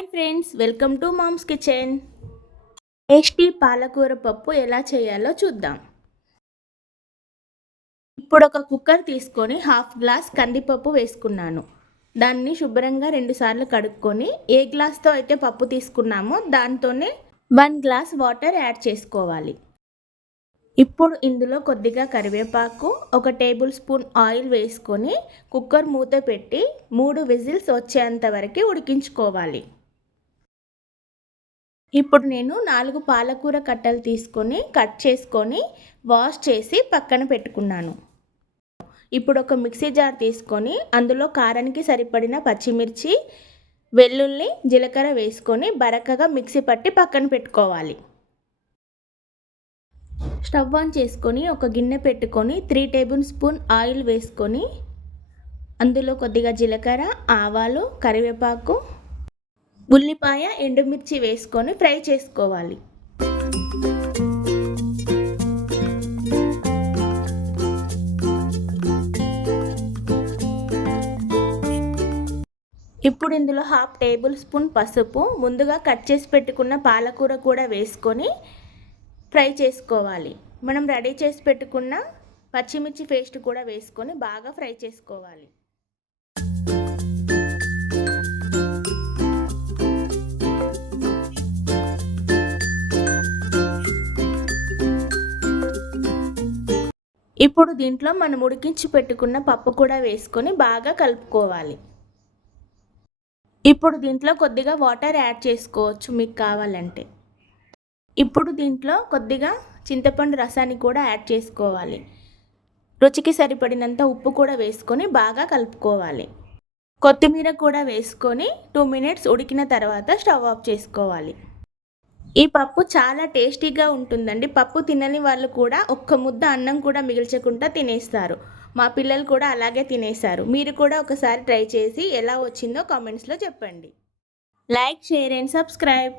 Hi friends, welcome to mom's kitchen. Tasty పాలకూర పప్పు ఎలా చేయాలో చూద్దాం. ఇప్పుడు ఒక కుక్కర్ తీసుకొని హాఫ్ గ్లాస్ కందిపప్పు వేసుకున్నాను. దాన్ని శుభ్రంగా 2 సార్లు కడుక్కొని ఏ గ్లాస్తో అయితే పప్పు తీసుకున్నామో దాంతోనే 1 గ్లాస్ వాటర్ యాడ్ చేసుకోవాలి. ఇప్పుడు ఇందులో కొద్దిగా కరివేపాకు, 1 టేబుల్ స్పూన్ ఆయిల్ వేసుకొని కుక్కర్ మూత పెట్టి 3 విజిల్స్ వచ్చేంత వరకు ఉడికించుకోవాలి. ఇప్పుడు నేను 4 పాలకూర కట్టలు తీసుకొని కట్ చేసుకొని వాష్ చేసి పక్కన పెట్టుకున్నాను. ఇప్పుడు ఒక మిక్సీ జార్ తీసుకొని అందులో కారానికి సరిపడిన పచ్చిమిర్చి, వెల్లుల్లి, జీలకర్ర వేసుకొని బరకగా మిక్సీ పట్టి పక్కన పెట్టుకోవాలి. స్టవ్ ఆన్ చేసుకొని ఒక గిన్నె పెట్టుకొని 3 టేబుల్ స్పూన్ ఆయిల్ వేసుకొని అందులో కొద్దిగా జీలకర్ర, ఆవాలు, కరివేపాకు, ఉల్లిపాయ, ఎండుమిర్చి వేసుకొని ఫ్రై చేసుకోవాలి. ఇప్పుడు ఇందులో హాఫ్ టేబుల్ స్పూన్ పసుపు, ముందుగా కట్ చేసి పెట్టుకున్న పాలకూర కూడా వేసుకొని ఫ్రై చేసుకోవాలి. మనం రెడీ చేసి పెట్టుకున్న పచ్చిమిర్చి పేస్ట్ కూడా వేసుకొని బాగా ఫ్రై చేసుకోవాలి. ఇప్పుడు దీంట్లో మనం ఉడికించి పెట్టుకున్న పప్పు కూడా వేసుకొని బాగా కలుపుకోవాలి. ఇప్పుడు దీంట్లో కొద్దిగా వాటర్ యాడ్ చేసుకోవచ్చు మీకు కావాలంటే. ఇప్పుడు దీంట్లో కొద్దిగా చింతపండు రసాన్ని కూడా యాడ్ చేసుకోవాలి. రుచికి సరిపడినంత ఉప్పు కూడా వేసుకొని బాగా కలుపుకోవాలి. కొత్తిమీర కూడా వేసుకొని 2 మినిట్స్ ఉడికిన తర్వాత స్టవ్ ఆఫ్ చేసుకోవాలి. ఈ పప్పు చాలా టేస్టీగా ఉంటుందండి. పప్పు తినని వాళ్ళు కూడా ఒక్క ముద్ద అన్నం కూడా మిగిల్చకుండా తినేస్తారు. మా పిల్లలు కూడా అలాగే తినేశారు. మీరు కూడా ఒకసారి ట్రై చేసి ఎలా వచ్చిందో కామెంట్స్లో చెప్పండి. Like, share and subscribe.